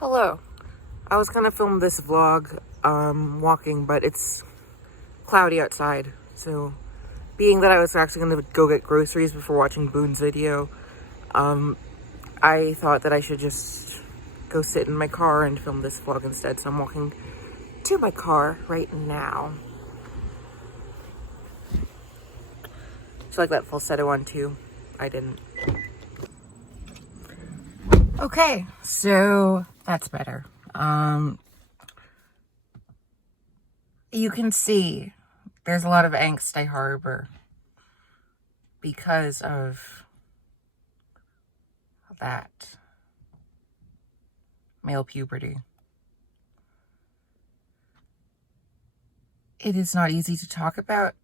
Hello. I was gonna film this vlog, walking, but it's cloudy outside. So, being that I was actually gonna go get groceries before watching Boone's video, I thought that I should just go sit in my car and film this vlog instead. So I'm walking to my car right now. So like that falsetto on too. I didn't. Okay, so that's better. You can see there's a lot of angst I harbor because of that male puberty. It is not easy to talk about.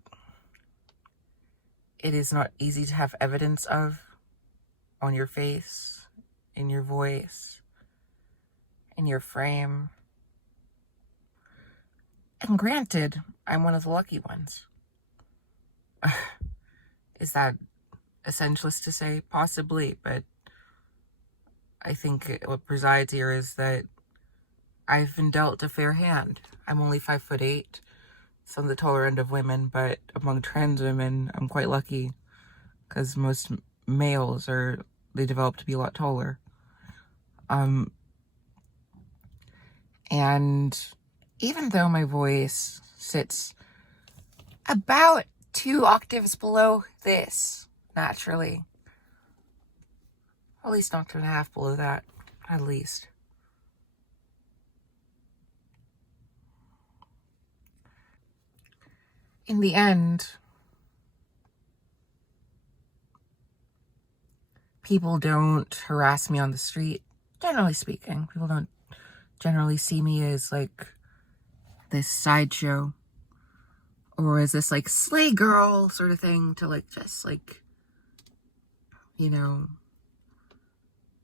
It is not easy to have evidence of on your face, in your voice, in your frame. And granted, I'm one of the lucky ones. Is that essentialist to say? Possibly, but I think what presides here is that I've been dealt a fair hand. I'm only 5'8", so I'm the taller end of women, but among trans women, I'm quite lucky because most males they develop to be a lot taller. And even though my voice sits about 2 octaves below this, naturally, at least an octave and a half below that, at least. In the end, people don't harass me on the street, generally speaking. People don't generally see me as like this sideshow or as this like slay girl sort of thing to like just like, you know,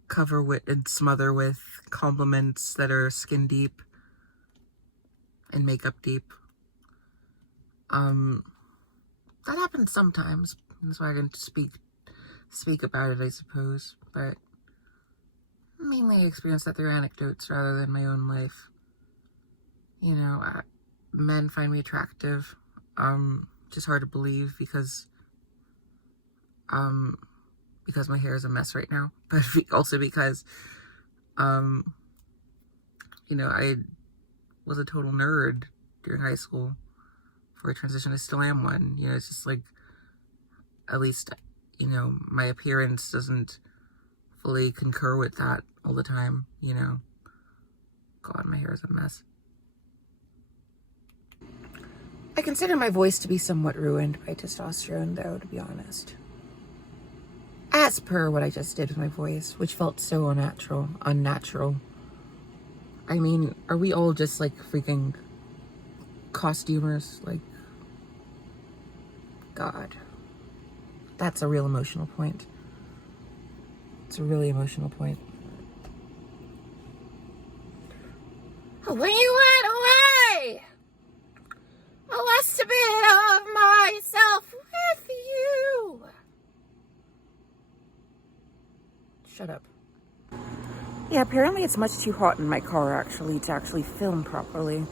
cover with and smother with compliments that are skin deep and makeup deep. That happens sometimes. That's why I didn't speak about it, I suppose. But mainly I experienced that through anecdotes rather than my own life. You know, men find me attractive. Just hard to believe because my hair is a mess right now, but also because, you know, I was a total nerd during high school. For a transition, I still am one. You know, it's just like, at least, you know, my appearance doesn't fully concur with that all the time, you know. God, my hair is a mess. I consider my voice to be somewhat ruined by testosterone, though, to be honest. As per what I just did with my voice, which felt so unnatural. I mean, are we all just like freaking costumers? Like, God. That's a real emotional point. It's a really emotional point. When you went away, I lost a bit of myself with you. Shut up. Yeah, apparently it's much too hot in my car, actually, to actually film properly.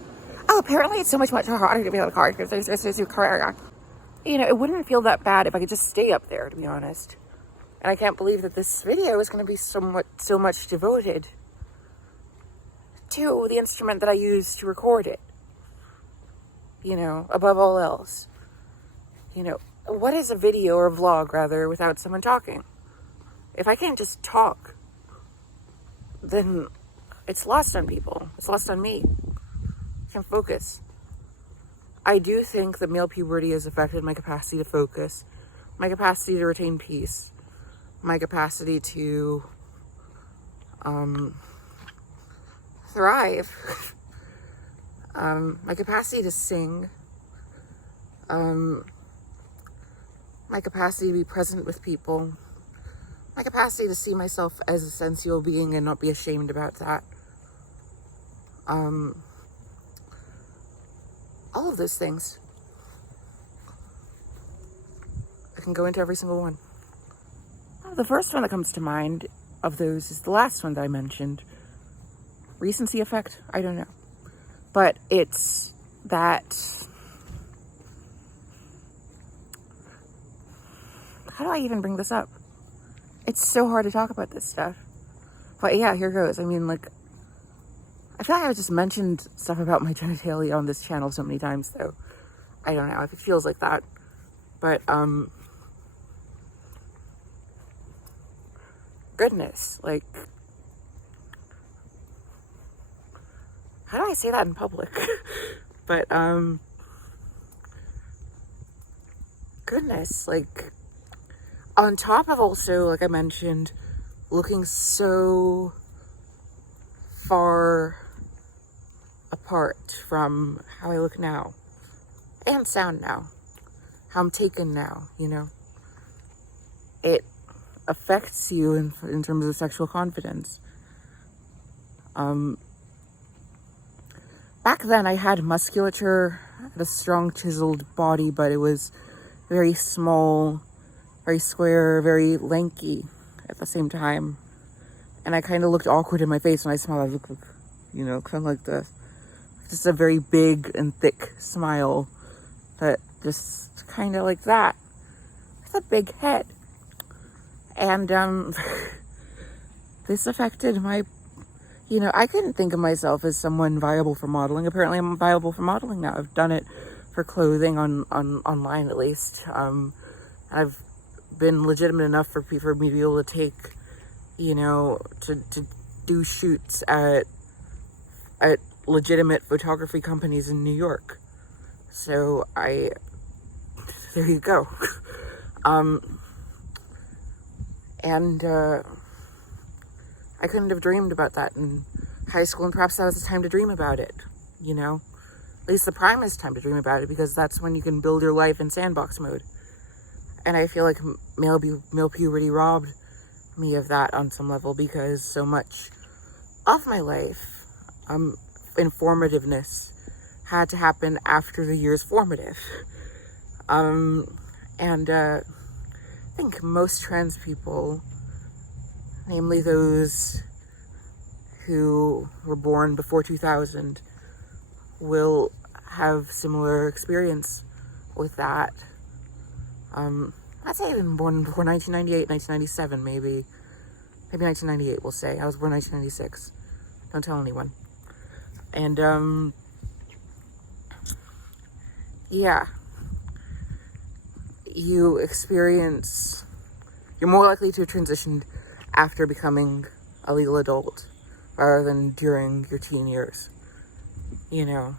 Oh, apparently it's so much hotter to be in the car because there's your car. You know, it wouldn't feel that bad if I could just stay up there, to be honest. And I can't believe that this video is going to be so much devoted to the instrument that I use to record it. You know, above all else. You know, what is a video or a vlog, rather, without someone talking? If I can't just talk, then it's lost on people. It's lost on me. I can't focus. I do think that male puberty has affected my capacity to focus, my capacity to retain peace, my capacity to thrive, my capacity to sing, my capacity to be present with people, my capacity to see myself as a sensual being and not be ashamed about that. All of those things. I can go into every single one. The first one that comes to mind of those is the last one that I mentioned, recency effect, I don't know. But it's that, how do I even bring this up? It's so hard to talk about this stuff. But yeah, here goes. I mean, like, I feel like I've just mentioned stuff about my genitalia on this channel so many times, though. I don't know if it feels like that. But, goodness, like, how do I say that in public? But, goodness, like, on top of also, like I mentioned, looking so far apart from how I look now and sound now, how I'm taken now, you know, it affects you in terms of sexual confidence. Back then I had musculature, I had a strong chiseled body, but it was very small, very square, very lanky at the same time. And I kind of looked awkward in my face when I smiled. I looked like, you know, kind of like this. Just a very big and thick smile that just kind of like that. With a big head. And this affected my, you know, I couldn't think of myself as someone viable for modeling. Apparently I'm viable for modeling now. I've done it for clothing online at least. I've been legitimate enough for me to be able to take, you know, to do shoots at legitimate photography companies in New York. So there you go. And I couldn't have dreamed about that in high school, and perhaps that was the time to dream about it, you know? At least the prime is time to dream about it, because that's when you can build your life in sandbox mode. And I feel like male puberty robbed me of that on some level, because so much of my life, informativeness had to happen after the years formative. I think most trans people, namely those who were born before 2000, will have similar experience with that. I'd say even born before 1998, 1997, maybe 1998, we'll say. I was born 1996. Don't tell anyone. And, yeah. You're more likely to have transitioned after becoming a legal adult rather than during your teen years. You know,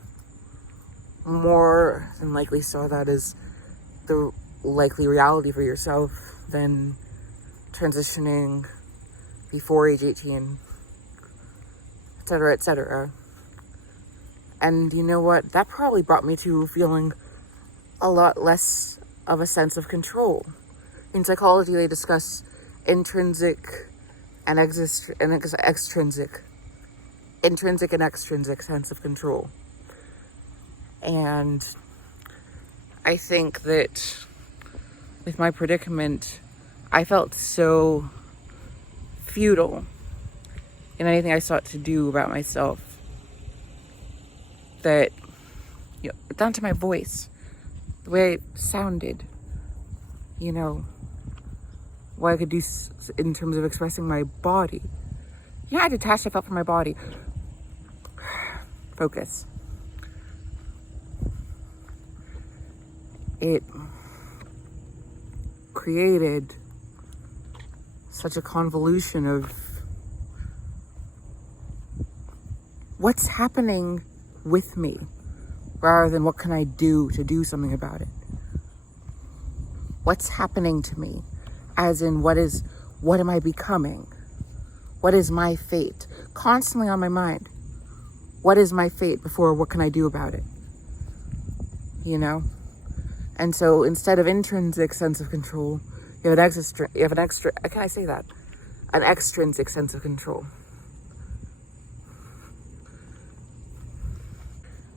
more than likely saw that as the likely reality for yourself than transitioning before age 18, etc., etc. And you know what? That probably brought me to feeling a lot less of a sense of control. In psychology, they discuss intrinsic and extrinsic sense of control. And I think that with my predicament, I felt so futile in anything I sought to do about myself that, you know, down to my voice, the way I sounded, you know, what I could do in terms of expressing my body. You know how detached I felt from my body. Focus. It created such a convolution of what's happening with me rather than what can I do to do something about it. What's happening to me, as in what am I becoming? What is my fate? Constantly on my mind. What is my fate before what can I do about it? You know? And so instead of intrinsic sense of control, you have an extrinsic sense of control.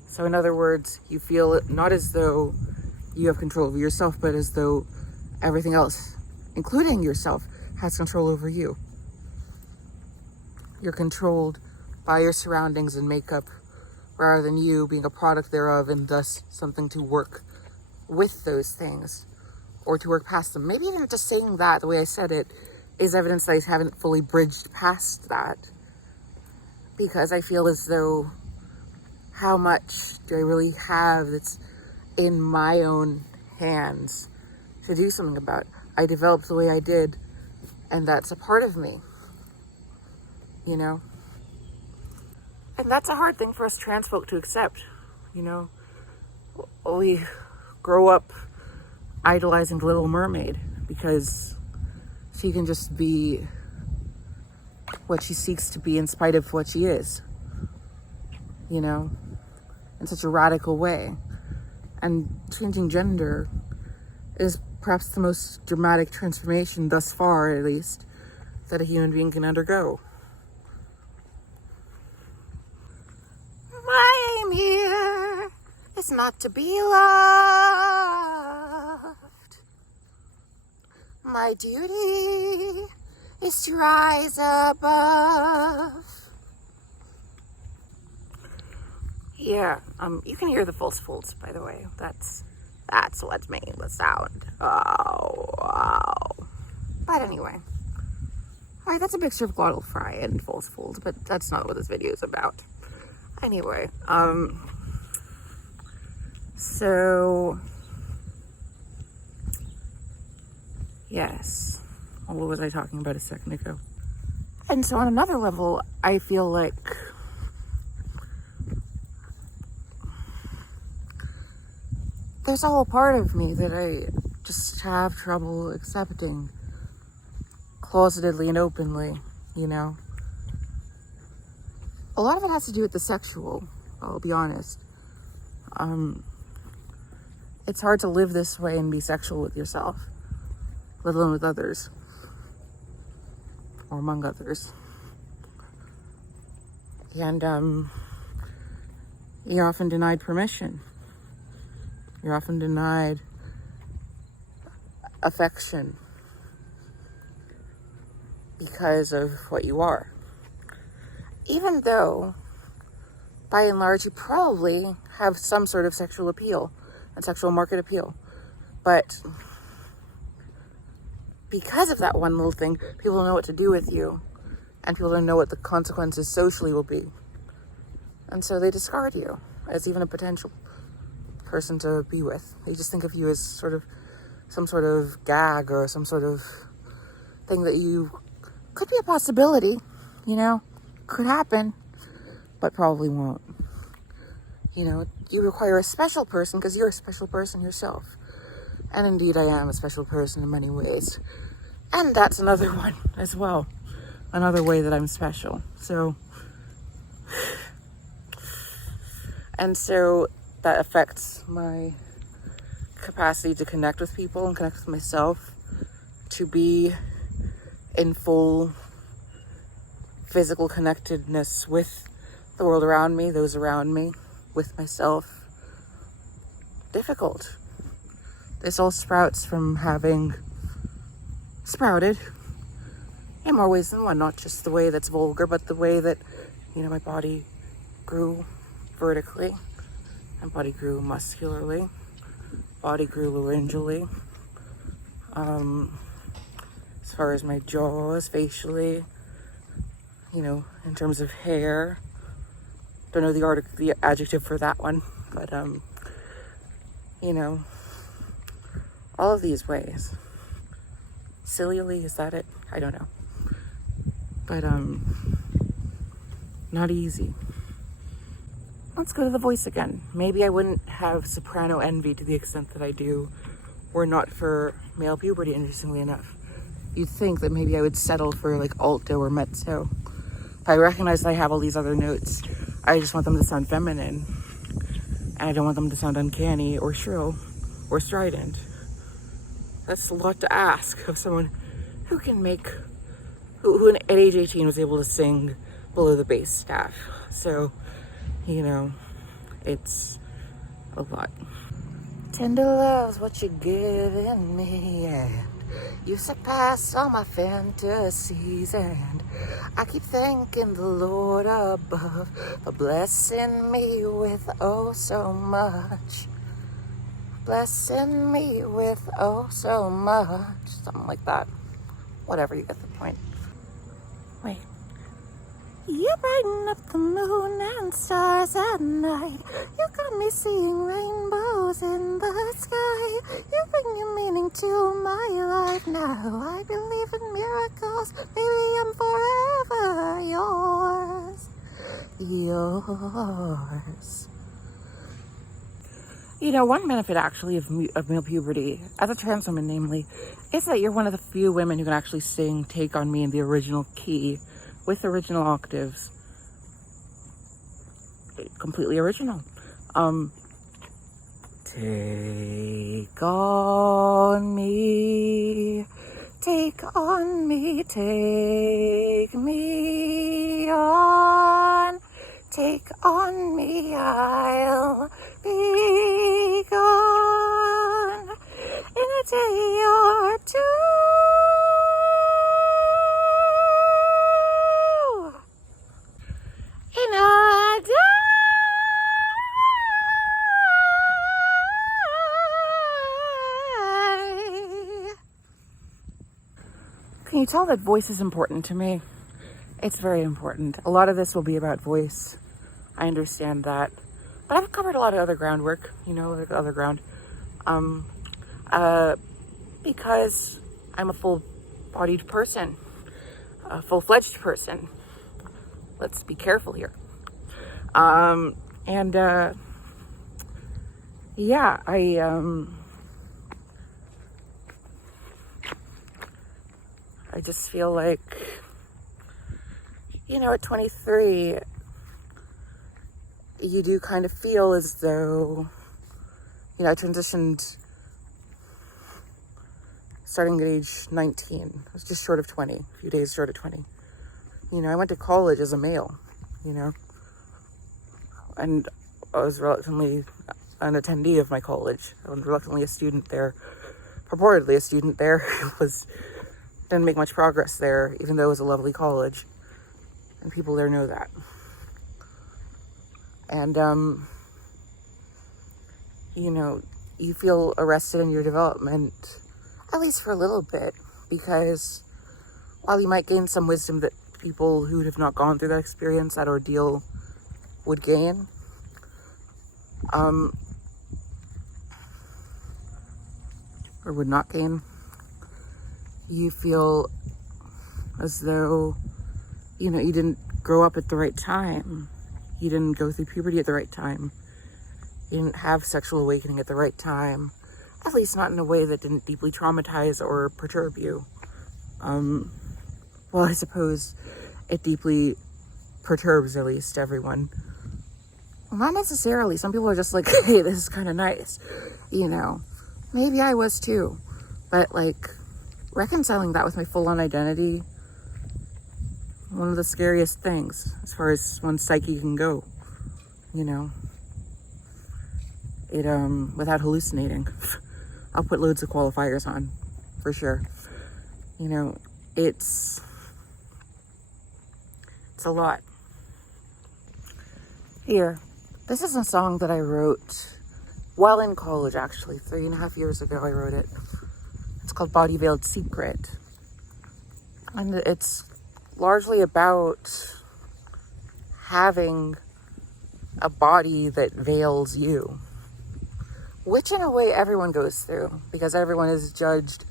So in other words, you feel it not as though you have control over yourself, but as though everything else, including yourself, has control over you. You're controlled by your surroundings and makeup rather than you being a product thereof and thus something to work with those things or to work past them. Maybe even just saying that, the way I said it, is evidence that I haven't fully bridged past that, because I feel as though how much do I really have that's in my own hands to do something about. I developed the way I did, and that's a part of me, you know? And that's a hard thing for us trans folk to accept, you know? We grow up idolizing the Little Mermaid because she can just be what she seeks to be in spite of what she is, you know, in such a radical way. And changing gender is perhaps the most dramatic transformation thus far, at least, that a human being can undergo. My aim here is not to be loved. My duty is to rise above. Yeah, you can hear the false folds, by the way. That's what's making the sound. Oh, wow. But anyway. Alright, that's a mixture of glottal fry and false folds, but that's not what this video is about. Anyway, so, yes. What was I talking about a second ago? And so on another level, I feel like there's a whole part of me that I just have trouble accepting closetedly and openly, you know? A lot of it has to do with the sexual, I'll be honest. It's hard to live this way and be sexual with yourself, let alone with others, or among others. And you're often denied permission. You're often denied affection because of what you are. Even though, by and large, you probably have some sort of sexual appeal and sexual market appeal. But because of that one little thing, people don't know what to do with you. And people don't know what the consequences socially will be. And so they discard you as even a potential person to be with. They just think of you as sort of some sort of gag or some sort of thing that you could be a possibility, you know, could happen, but probably won't. You know, you require a special person because you're a special person yourself. And indeed, I am a special person in many ways. And that's another one as well. Another way that I'm special. So that affects my capacity to connect with people and connect with myself, to be in full physical connectedness with the world around me, those around me, with myself. Difficult. This all sprouts from having sprouted in more ways than one, not just the way that's vulgar, but the way that, you know, my body grew vertically, my body grew muscularly, body grew laryngally, as far as my jaws, facially, you know, in terms of hair. Don't know the adjective for that one, but you know, all of these ways. Cilially, is that it? I don't know. But not easy. Let's go to the voice again. Maybe I wouldn't have soprano envy to the extent that I do were not for male puberty, interestingly enough. You'd think that maybe I would settle for like alto or mezzo. But I recognize that I have all these other notes. I just want them to sound feminine. And I don't want them to sound uncanny or shrill or strident. That's a lot to ask of someone who can who at age 18 was able to sing below the bass staff. So, you know, it's a lot. Tender love's what you're giving me, and You surpass all my fantasies, and I keep thanking the Lord above for blessing me with oh so much. Blessing me with oh so much. Something like that. Whatever, you get the point. Wait. You brighten up the moon and stars at night. You got me seeing rainbows in the sky. You bring new meaning to my life now. I believe in miracles. Maybe I'm forever yours. Yours. You know, one benefit actually of male puberty, as a trans woman namely, is that you're one of the few women who can actually sing Take On Me in the original key with original octaves. Completely original. Take on me, take on me, take me on. Take on me, I'll be gone in a day or two. In a day. Can you tell that voice is important to me? It's very important. A lot of this will be about voice. I understand that. But I've covered a lot of other groundwork, you know, like other ground. Because I'm a full-bodied person, a full-fledged person. Let's be careful here. Yeah, I just feel like, you know, at 23, you do kind of feel as though, you know, I transitioned starting at age 19. I was just short of 20, a few days short of 20. You know, I went to college as a male, you know, and I was reluctantly an attendee of my college. I was reluctantly a student there, purportedly a student there. Didn't make much progress there, even though it was a lovely college, and people there know that. And, you know, you feel arrested in your development, at least for a little bit, because while you might gain some wisdom that people who have not gone through that experience, that ordeal, would gain, or would not gain, you feel as though, you know, you didn't grow up at the right time. You didn't go through puberty at the right time. You didn't have sexual awakening at the right time. At least not in a way that didn't deeply traumatize or perturb you. Well, I suppose it deeply perturbs at least everyone. Well, not necessarily. Some people are just like, hey, this is kind of nice. You know, maybe I was too. But like, reconciling that with my full-on identity, one of the scariest things as far as one's psyche can go, you know. It, without hallucinating. I'll put loads of qualifiers on, for sure. You know, it's a lot. Here, this is a song that I wrote while in college, actually. 3.5 years ago, I wrote it. It's called Body Veiled Secret. And it's largely about having a body that veils you. Which, in a way, everyone goes through. Because everyone is judged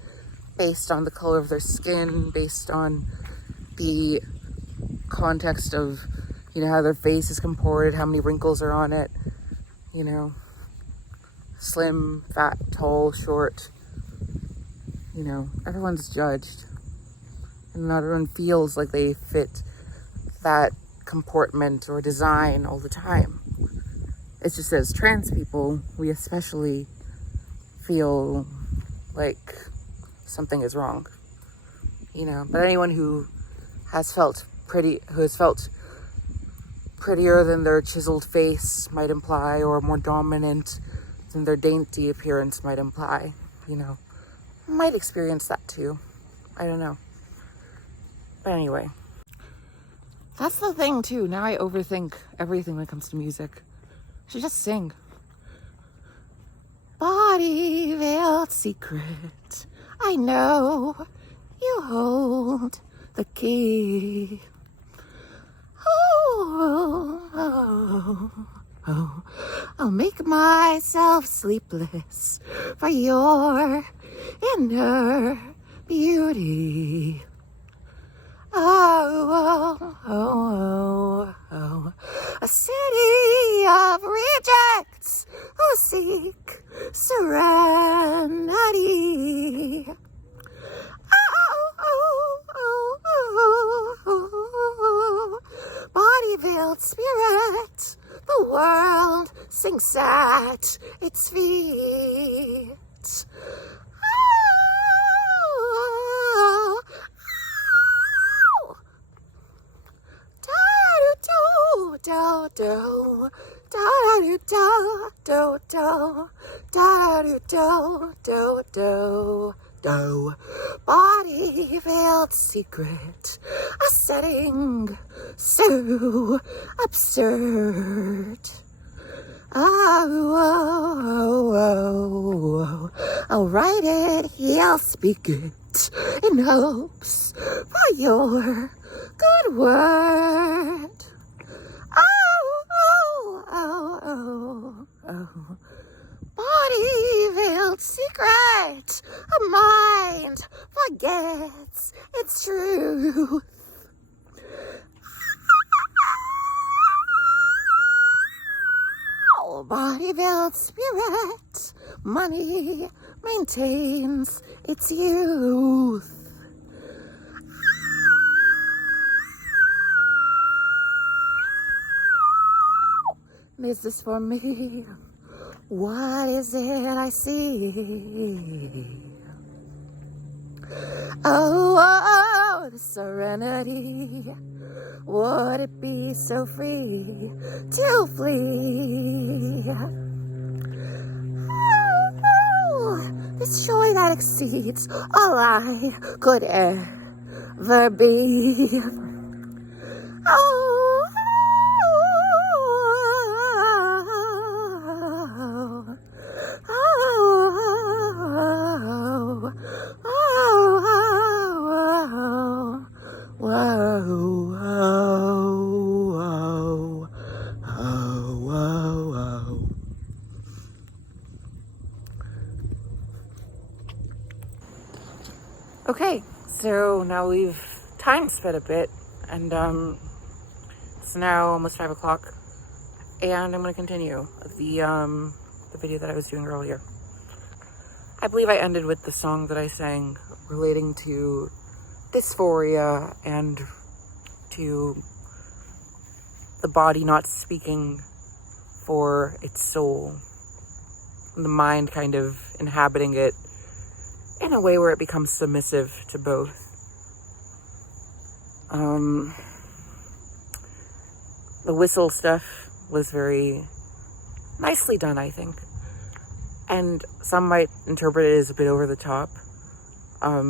based on the color of their skin, based on the context of, you know, how their face is comported, how many wrinkles are on it, you know, slim, fat, tall, short, you know, everyone's judged. And not everyone feels like they fit that comportment or design all the time. It's just as trans people, we especially feel like something is wrong, you know. But anyone who has felt prettier than their chiseled face might imply, or more dominant than their dainty appearance might imply, you know, might experience that too. I don't know. But anyway, that's the thing too. Now I overthink everything when it comes to music. I should just sing. Body veiled secret, I know you hold the key. Oh, I'll make myself sleepless for your inner beauty. Oh, a city of rejects who seek serenity. Body veiled spirit, the world sinks at its feet. Body veiled secret, a setting so absurd. I'll write it, I'll speak it in hopes for your good word. Body veiled secret, a mind forgets its truth. Body veiled spirit, money maintains its youth. Is this for me? What is it I see? Oh, the serenity. Would it be so free to flee? Oh, this joy that exceeds all I could ever be. Okay, so now we've time sped a bit, and it's now almost 5 o'clock, and I'm going to continue the video that I was doing earlier. I believe I ended with the song that I sang relating to dysphoria and to the body not speaking for its soul, and the mind kind of inhabiting it in a way where it becomes submissive to both. The whistle stuff was very nicely done, I think. And some might interpret it as a bit over the top. I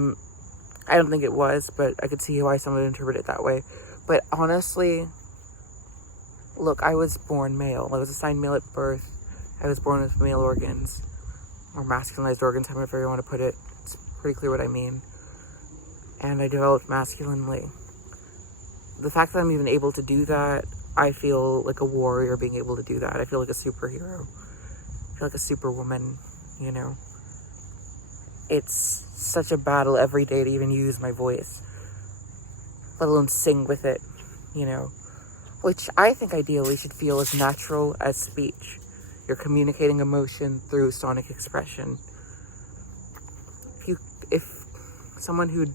don't think it was, but I could see why some would interpret it that way. But honestly, look, I was born male. I was assigned male at birth. I was born with male organs, or masculinized organs, however you want to put it. It's pretty clear what I mean. And I developed masculinely. The fact that I'm even able to do that, I feel like a warrior being able to do that. I feel like a superhero. I feel like a superwoman, you know. It's such a battle every day to even use my voice, let alone sing with it, you know. Which I think ideally should feel as natural as speech. You're communicating emotion through sonic expression. If someone who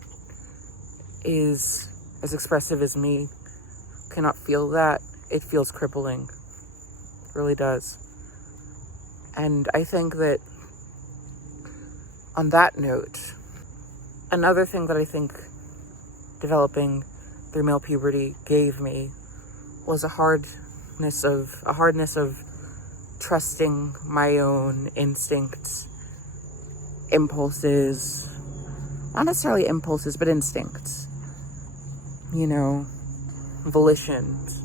is as expressive as me cannot feel that, it feels crippling. It really does. And I think that on that note, another thing that I think developing through male puberty gave me was a hardness of trusting my own instincts impulses, not necessarily impulses, but instincts, you know, volitions,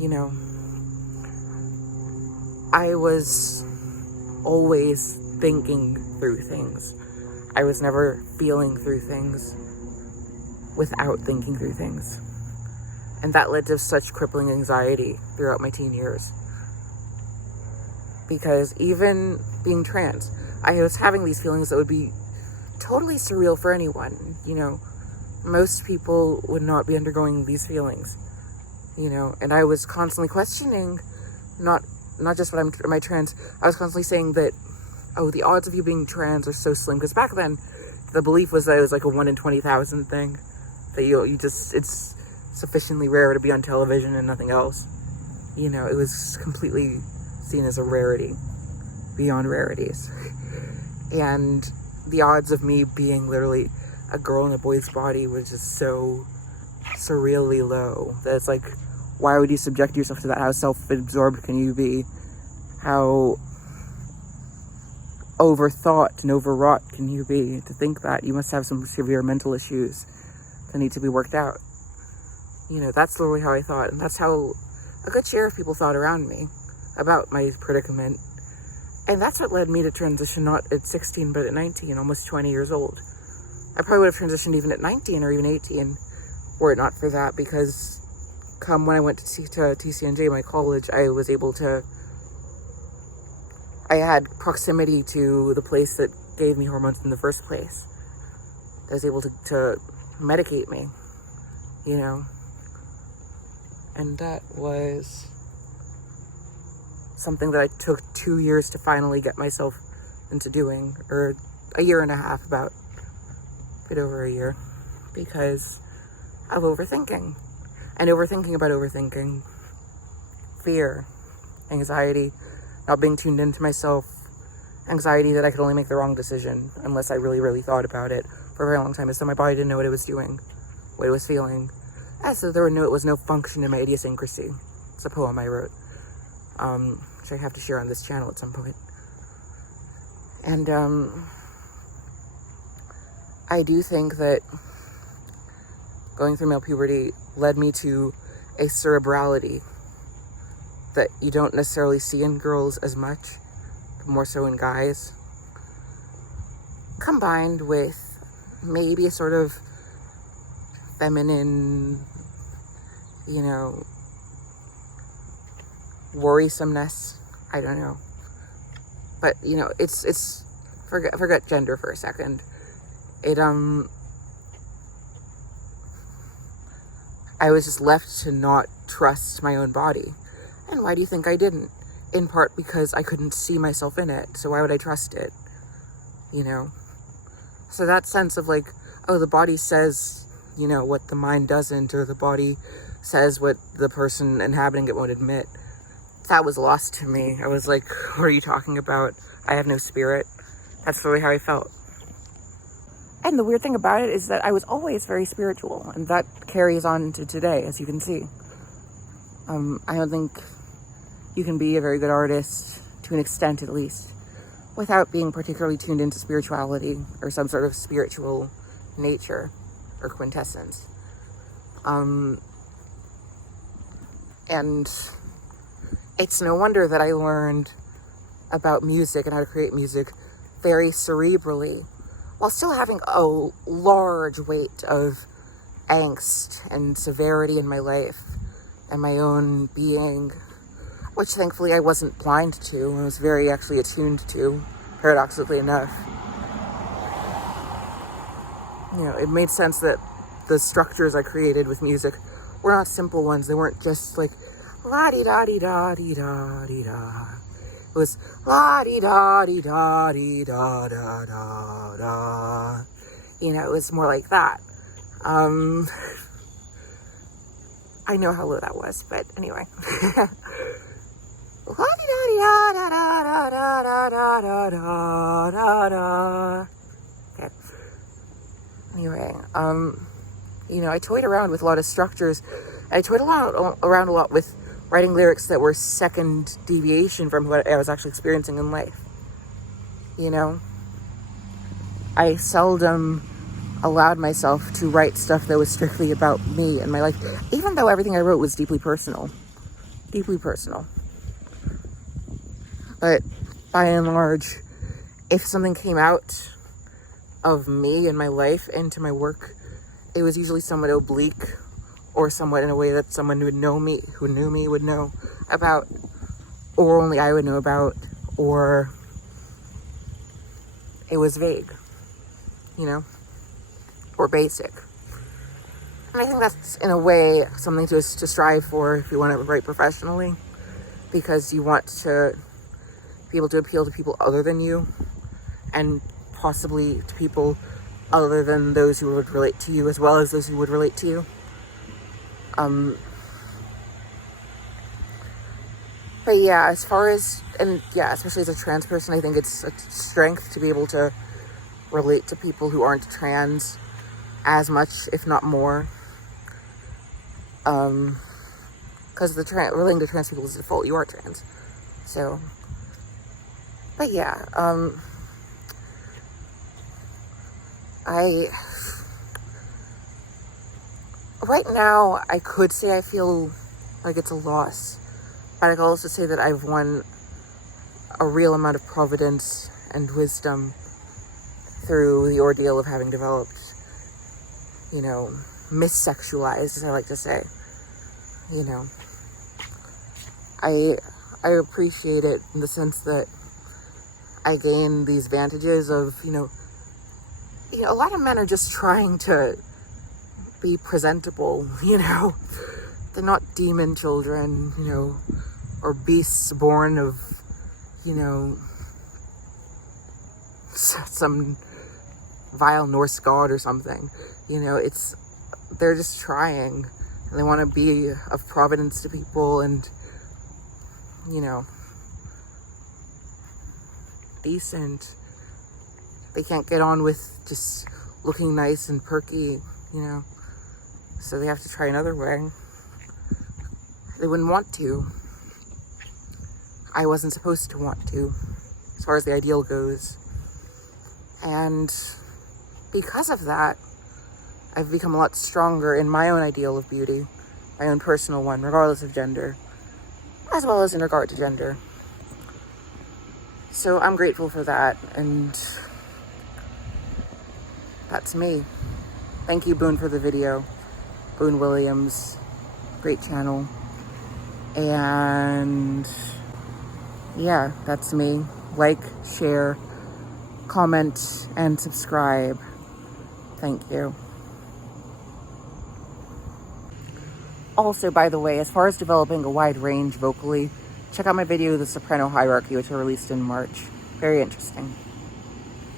you know. I was always thinking through things. I was never feeling through things without thinking through things. And that led to such crippling anxiety throughout my teen years. Because even being trans, I was having these feelings that would be totally surreal for anyone, you know. Most people would not be undergoing these feelings, you know. And I was constantly questioning, not just what am I trans, I was constantly saying that, oh, the odds of you being trans are so slim. Because back then, the belief was that it was like a 1 in 20,000 thing. That it's sufficiently rare to be on television and nothing else. You know, it was completely seen as a rarity, beyond rarities. And the odds of me being literally a girl in a boy's body was just so surreally low. That it's like, why would you subject yourself to that? How self-absorbed can you be? How overthought and overwrought can you be to think that? You must have some severe mental issues that need to be worked out. You know, that's literally how I thought, and that's how a good share of people thought around me about my predicament. And that's what led me to transition, not at 16, but at 19, almost 20 years old. I probably would have transitioned even at 19 or even 18, were it not for that, because come when I went to TCNJ, my college, I had proximity to the place that gave me hormones in the first place. I was able to medicate me, you know. And that was something that I took 2 years to finally get myself into doing, or a year and a half, about a bit over a year, because of overthinking. And overthinking about overthinking, fear, anxiety, not being tuned into myself, anxiety that I could only make the wrong decision unless I really, really thought about it for a very long time, as though my body didn't know what it was doing, what it was feeling. As though it was no function in my idiosyncrasy. It's a poem I wrote, which I have to share on this channel at some point. And I do think that going through male puberty led me to a cerebrality that you don't necessarily see in girls as much, but more so in guys, combined with maybe a sort of feminine, you know, worrisomeness. I don't know. But, you know, it's forget gender for a second. I was just left to not trust my own body. And why do you think I didn't? In part because I couldn't see myself in it. So why would I trust it? You know? So that sense of like, oh, the body says, you know, what the mind doesn't, or the body says what the person inhabiting it won't admit. That was lost to me. I was like, what are you talking about? I have no spirit. That's really how I felt. And the weird thing about it is that I was always very spiritual, and that carries on to today, as you can see. I don't think you can be a very good artist, to an extent at least, without being particularly tuned into spirituality or some sort of spiritual nature or quintessence. And it's no wonder that I learned about music and how to create music very cerebrally, while still having a large weight of angst and severity in my life and my own being, which thankfully I wasn't blind to and was very actually attuned to, paradoxically enough. You know, it made sense that the structures I created with music were not simple ones. They weren't just like la-di-da-di-da-di-da-di-da. It was la-di-da-di-da-di-da-da-da. You know, it was more like that. I know how low that was, but anyway. La-di-da-di-da-da-da-da-da-da-da-da-da. Okay. Anyway, you know, I toyed around with a lot of structures. I toyed around a lot with writing lyrics that were second deviation from what I was actually experiencing in life. you know? I seldom allowed myself to write stuff that was strictly about me and my life, even though everything I wrote was deeply personal. Deeply personal. But by and large, if something came out of me and my life into my work, it was usually somewhat oblique or somewhat in a way that someone who knew me would know about, or only I would know about, or it was vague, you know, or basic. And I think that's, in a way, something to strive for if you want to write professionally, because you want to be able to appeal to people other than you, and possibly to people other than those who would relate to you, as well as those who would relate to you. But yeah, as far as, and yeah, especially as a trans person, I think it's a strength to be able to relate to people who aren't trans as much, if not more. Because relating to trans people is the default, you are trans. So, but yeah, right now, I could say I feel like it's a loss, but I could also say that I've won a real amount of providence and wisdom through the ordeal of having developed, you know, missexualized, as I like to say. You know, I appreciate it in the sense that I gain these advantages of, you know, a lot of men are just trying to be presentable, you know. They're not demon children, you know, or beasts born of, you know, some vile Norse god or something. You know, they're just trying, and they want to be of providence to people, and, you know, decent. They can't get on with just looking nice and perky, you know, so they have to try another way. They wouldn't want to. I wasn't supposed to want to, as far as the ideal goes. And because of that, I've become a lot stronger in my own ideal of beauty, my own personal one, regardless of gender, as well as in regard to gender. So I'm grateful for that, and that's me. Thank you, Boone, for the video. Boone Williams, great channel. And yeah, that's me. Like, share, comment, and subscribe. Thank you. Also, by the way, as far as developing a wide range vocally, check out my video, The Soprano Hierarchy, which I released in March. Very interesting.